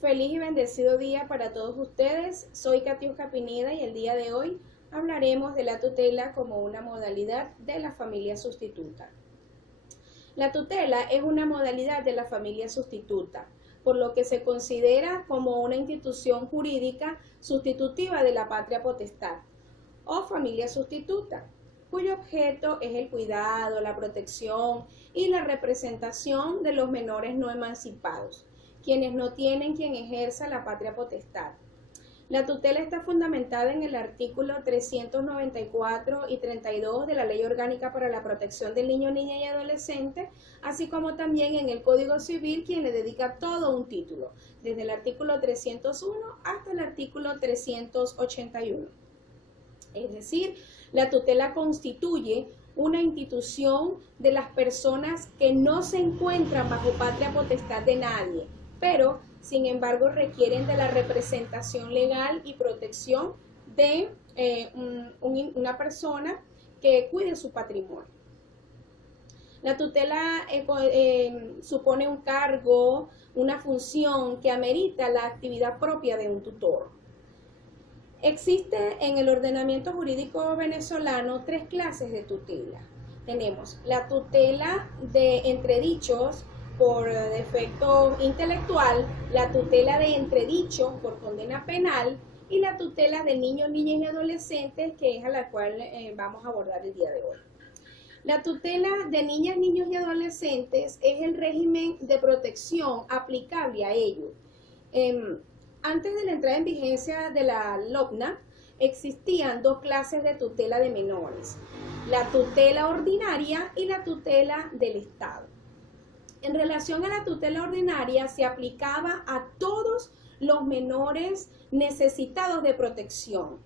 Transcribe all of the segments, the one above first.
Feliz y bendecido día para todos ustedes. Soy Katiuska Pineda y el día de hoy hablaremos de la tutela como una modalidad de la familia sustituta. La tutela es una modalidad de la familia sustituta, por lo que se considera como una institución jurídica sustitutiva de la patria potestad o familia sustituta, cuyo objeto es el cuidado, la protección y la representación de los menores no emancipados, quienes no tienen quien ejerza la patria potestad. La tutela está fundamentada en el artículo 394 y 32 de la Ley Orgánica para la Protección del Niño, Niña y Adolescente, así como también en el Código Civil, quien le dedica todo un título, desde el artículo 301 hasta el artículo 381. Es decir, la tutela constituye una institución de las personas que no se encuentran bajo patria potestad de nadie, pero sin embargo requieren de la representación legal y protección de una persona que cuide su patrimonio. La tutela supone un cargo, una función que amerita la actividad propia de un tutor. Existe en el ordenamiento jurídico venezolano tres clases de tutela. Tenemos la tutela de entredichos por defecto intelectual, la tutela de entredicho por condena penal y la tutela de niños, niñas y adolescentes, que es a la cual vamos a abordar el día de hoy. La tutela de niñas, niños y adolescentes es el régimen de protección aplicable a ellos. Antes de la entrada en vigencia de la LOPNA, existían dos clases de tutela de menores, la tutela ordinaria y la tutela del Estado. En relación a la tutela ordinaria, se aplicaba a todos los menores necesitados de protección.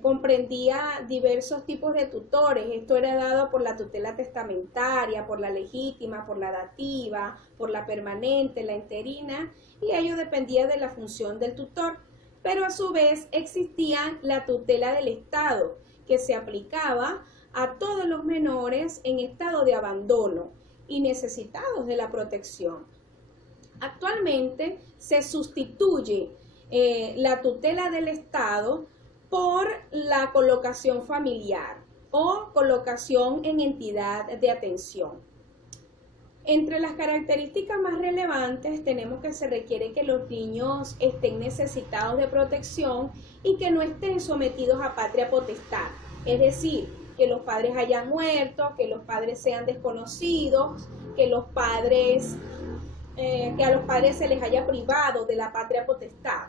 Comprendía diversos tipos de tutores. Esto era dado por la tutela testamentaria, por la legítima, por la dativa, por la permanente, la interina, y ello dependía de la función del tutor. Pero a su vez existía la tutela del Estado, que se aplicaba a todos los menores en estado de abandono y necesitados de la protección. Actualmente se sustituye la tutela del Estado por la colocación familiar o colocación en entidad de atención. Entre las características más relevantes tenemos que se requiere que los niños estén necesitados de protección y que no estén sometidos a patria potestad, es decir, que los padres hayan muerto, que los padres sean desconocidos, que a los padres se les haya privado de la patria potestad.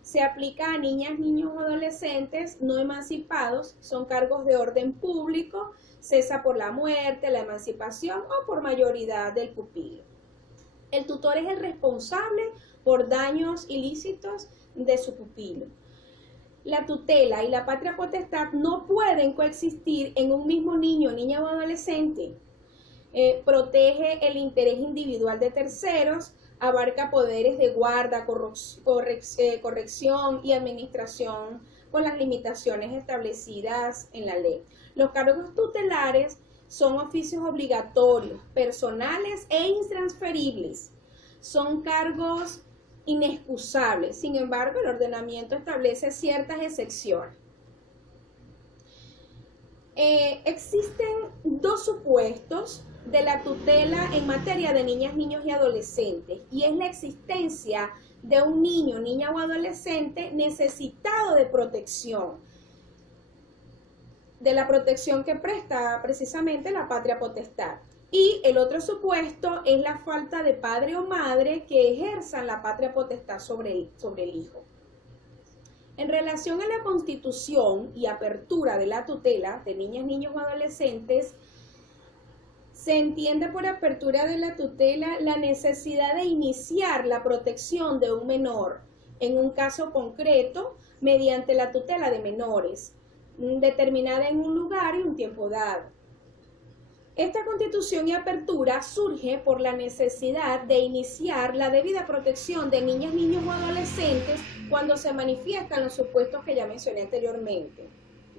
Se aplica a niñas, niños o adolescentes no emancipados, son cargos de orden público, cesa por la muerte, la emancipación o por mayoría del pupilo. El tutor es el responsable por daños ilícitos de su pupilo. La tutela y la patria potestad no pueden coexistir en un mismo niño, niña o adolescente. Protege el interés individual de terceros, abarca poderes de guarda, corrección y administración con las limitaciones establecidas en la ley. Los cargos tutelares son oficios obligatorios, personales e intransferibles. Son cargos inexcusables. Sin embargo, el ordenamiento establece ciertas excepciones. Existen dos supuestos de la tutela en materia de niñas, niños y adolescentes, y es la existencia de un niño, niña o adolescente necesitado de protección, de la protección que presta precisamente la patria potestad. Y el otro supuesto es la falta de padre o madre que ejerzan la patria potestad sobre el hijo. En relación a la constitución y apertura de la tutela de niñas, niños o adolescentes, se entiende por apertura de la tutela la necesidad de iniciar la protección de un menor, en un caso concreto, mediante la tutela de menores, determinada en un lugar y un tiempo dado. Esta constitución y apertura surge por la necesidad de iniciar la debida protección de niñas, niños o adolescentes cuando se manifiestan los supuestos que ya mencioné anteriormente,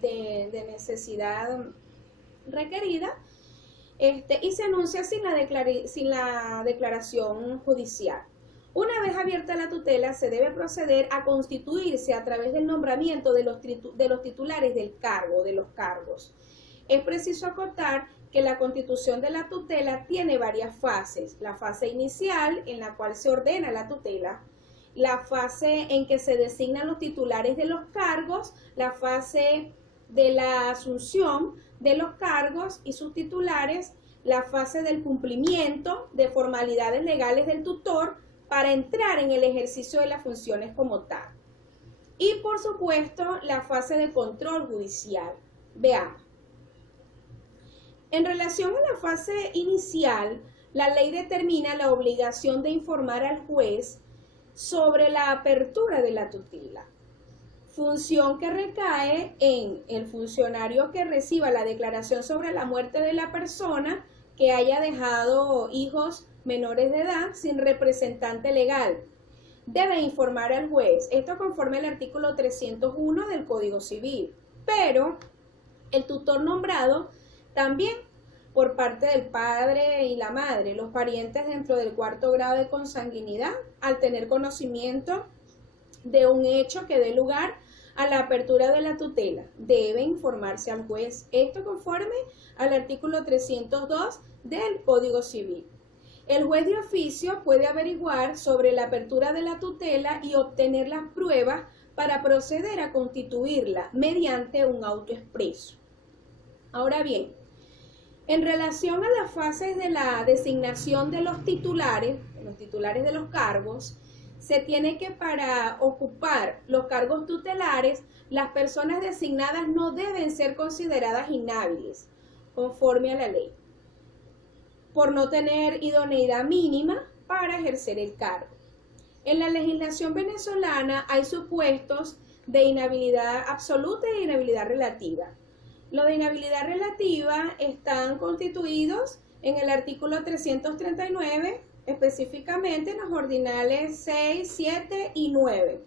de necesidad requerida, y se anuncia sin la declaración judicial. Una vez abierta la tutela, se debe proceder a constituirse a través del nombramiento de los titulares del cargo, de los cargos. Es preciso acotar que la constitución de la tutela tiene varias fases. La fase inicial, en la cual se ordena la tutela, la fase en que se designan los titulares de los cargos, la fase de la asunción de los cargos y sus titulares, la fase del cumplimiento de formalidades legales del tutor para entrar en el ejercicio de las funciones como tal. Y por supuesto, la fase de control judicial. Veamos. En relación a la fase inicial, la ley determina la obligación de informar al juez sobre la apertura de la tutela, función que recae en el funcionario que reciba la declaración sobre la muerte de la persona que haya dejado hijos menores de edad sin representante legal. Debe informar al juez, esto conforme al artículo 301 del Código Civil, pero el tutor nombrado también por parte del padre y la madre, los parientes dentro del cuarto grado de consanguinidad, al tener conocimiento de un hecho que dé lugar a la apertura de la tutela, debe informarse al juez, esto conforme al artículo 302 del Código Civil. El juez de oficio puede averiguar sobre la apertura de la tutela y obtener las pruebas para proceder a constituirla mediante un auto expreso. Ahora bien, en relación a las fases de la designación de los titulares de los cargos, se tiene que para ocupar los cargos tutelares, las personas designadas no deben ser consideradas inhábiles, conforme a la ley, por no tener idoneidad mínima para ejercer el cargo. En la legislación venezolana hay supuestos de inhabilidad absoluta y de inhabilidad relativa. Los de inhabilidad relativa están constituidos en el artículo 339, específicamente en los ordinales 6, 7 y 9.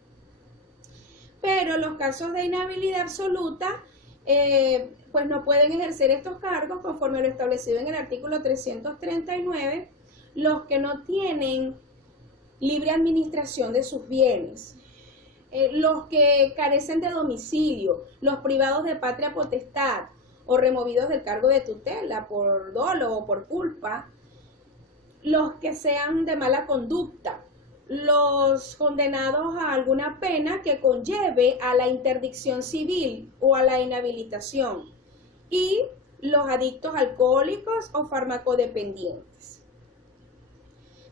Pero los casos de inhabilidad absoluta, pues no pueden ejercer estos cargos conforme lo establecido en el artículo 339, los que no tienen libre administración de sus bienes, los que carecen de domicilio, los privados de patria potestad o removidos del cargo de tutela por dolo o por culpa, los que sean de mala conducta, los condenados a alguna pena que conlleve a la interdicción civil o a la inhabilitación y los adictos alcohólicos o farmacodependientes.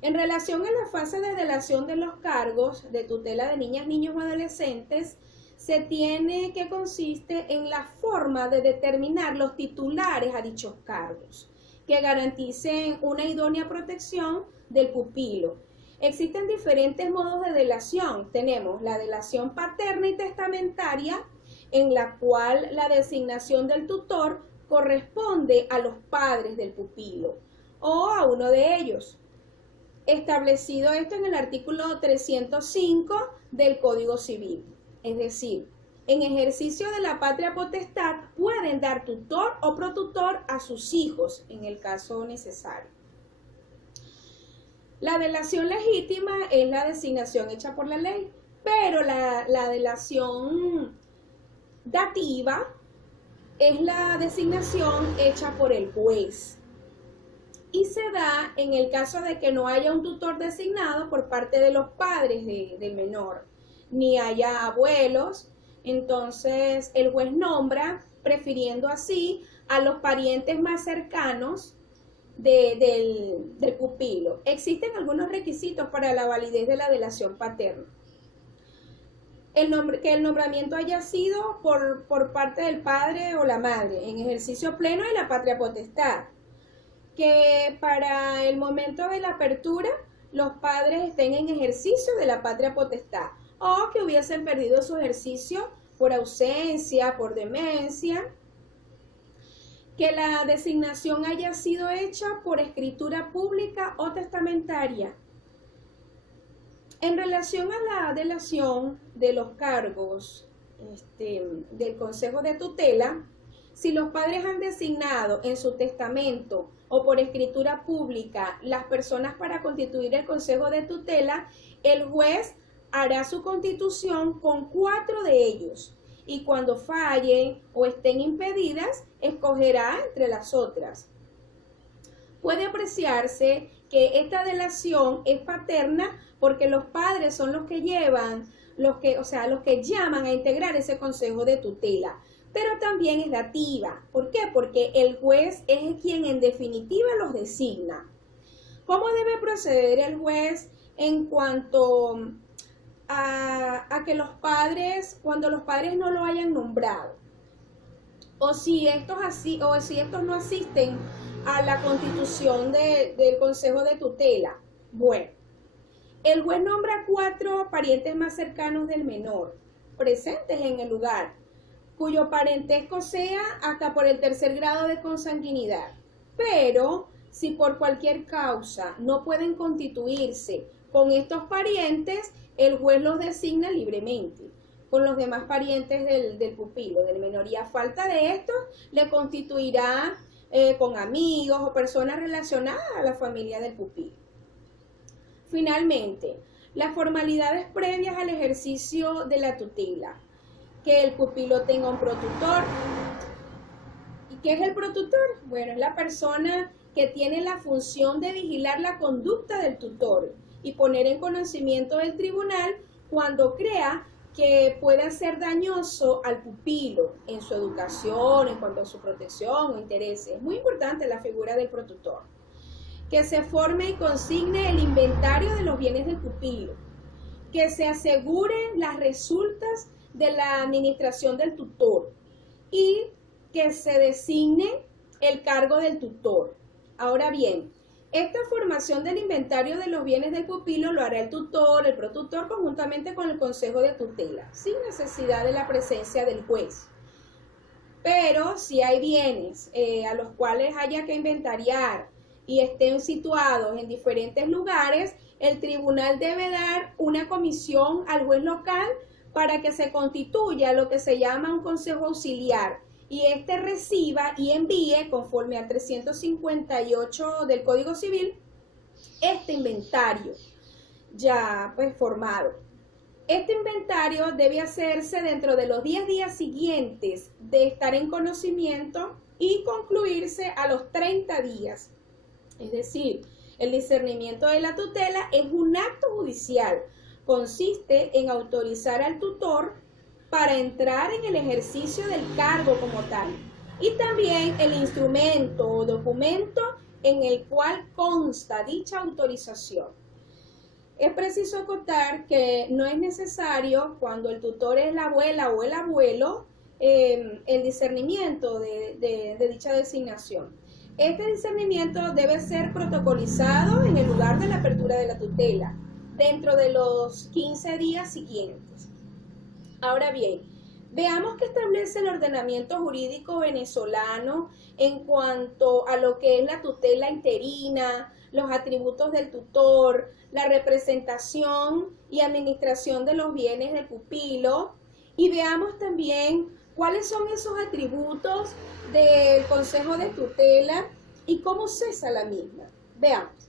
En relación a la fase de delación de los cargos de tutela de niñas, niños o adolescentes, se tiene que consiste en la forma de determinar los titulares a dichos cargos, que garanticen una idónea protección del pupilo. Existen diferentes modos de delación. Tenemos la delación paterna y testamentaria, en la cual la designación del tutor corresponde a los padres del pupilo o a uno de ellos. Establecido esto en el artículo 305 del Código Civil. Es decir, en ejercicio de la patria potestad pueden dar tutor o protutor a sus hijos en el caso necesario. La delación legítima es la designación hecha por la ley, pero la delación dativa es la designación hecha por el juez. Y se da en el caso de que no haya un tutor designado por parte de los padres del menor, ni haya abuelos, entonces el juez nombra, prefiriendo así a los parientes más cercanos del pupilo. Existen algunos requisitos para la validez de la delación paterna. Que el nombramiento haya sido por parte del padre o la madre, en ejercicio pleno de la patria potestad. Que para el momento de la apertura los padres estén en ejercicio de la patria potestad o que hubiesen perdido su ejercicio por ausencia, por demencia, que la designación haya sido hecha por escritura pública o testamentaria. En relación a la delación de los cargos del Consejo de Tutela, Si los padres han designado en su testamento o por escritura pública las personas para constituir el consejo de tutela, el juez hará su constitución con 4 de ellos y cuando fallen o estén impedidas, escogerá entre las otras. Puede apreciarse que esta delación es paterna porque los padres son los que llevan, los que llaman a integrar ese consejo de tutela. Pero también es dativa. ¿Por qué? Porque el juez es quien en definitiva los designa. ¿Cómo debe proceder el juez en cuanto a que los padres, cuando los padres no lo hayan nombrado? O si estos no asisten a la constitución del consejo de tutela. Bueno, el juez nombra 4 parientes más cercanos del menor, presentes en el lugar, cuyo parentesco sea hasta por el 3er grado de consanguinidad. Pero, si por cualquier causa no pueden constituirse con estos parientes, el juez los designa libremente con los demás parientes del pupilo, del menor. Y a falta de estos, le constituirá con amigos o personas relacionadas a la familia del pupilo. Finalmente, las formalidades previas al ejercicio de la tutela. Que el pupilo tenga un protutor. ¿Y qué es el protutor? Bueno, es la persona que tiene la función de vigilar la conducta del tutor y poner en conocimiento del tribunal cuando crea que pueda ser dañoso al pupilo en su educación, en cuanto a su protección o intereses. Es muy importante la figura del protutor. Que se forme y consigne el inventario de los bienes del pupilo. Que se aseguren las resultas de la administración del tutor y que se designe el cargo del tutor. Ahora bien, esta formación del inventario de los bienes del pupilo lo hará el tutor, el protutor, conjuntamente con el consejo de tutela, sin necesidad de la presencia del juez. Pero si hay bienes a los cuales haya que inventariar y estén situados en diferentes lugares, el tribunal debe dar una comisión al juez local para que se constituya lo que se llama un consejo auxiliar y éste reciba y envíe, conforme al 358 del Código Civil, este inventario ya pues formado. Este inventario debe hacerse dentro de los 10 días siguientes de estar en conocimiento y concluirse a los 30 días. Es decir, el discernimiento de la tutela es un acto judicial. Consiste en autorizar al tutor para entrar en el ejercicio del cargo como tal y también el instrumento o documento en el cual consta dicha autorización. Es preciso acotar que no es necesario, cuando el tutor es la abuela o el abuelo, el discernimiento de dicha designación. Este discernimiento debe ser protocolizado en el lugar de la apertura de la tutela, dentro de los 15 días siguientes. Ahora bien, veamos qué establece el ordenamiento jurídico venezolano en cuanto a lo que es la tutela interina, los atributos del tutor, la representación y administración de los bienes del pupilo, y veamos también cuáles son esos atributos del consejo de tutela y cómo cesa la misma. Veamos.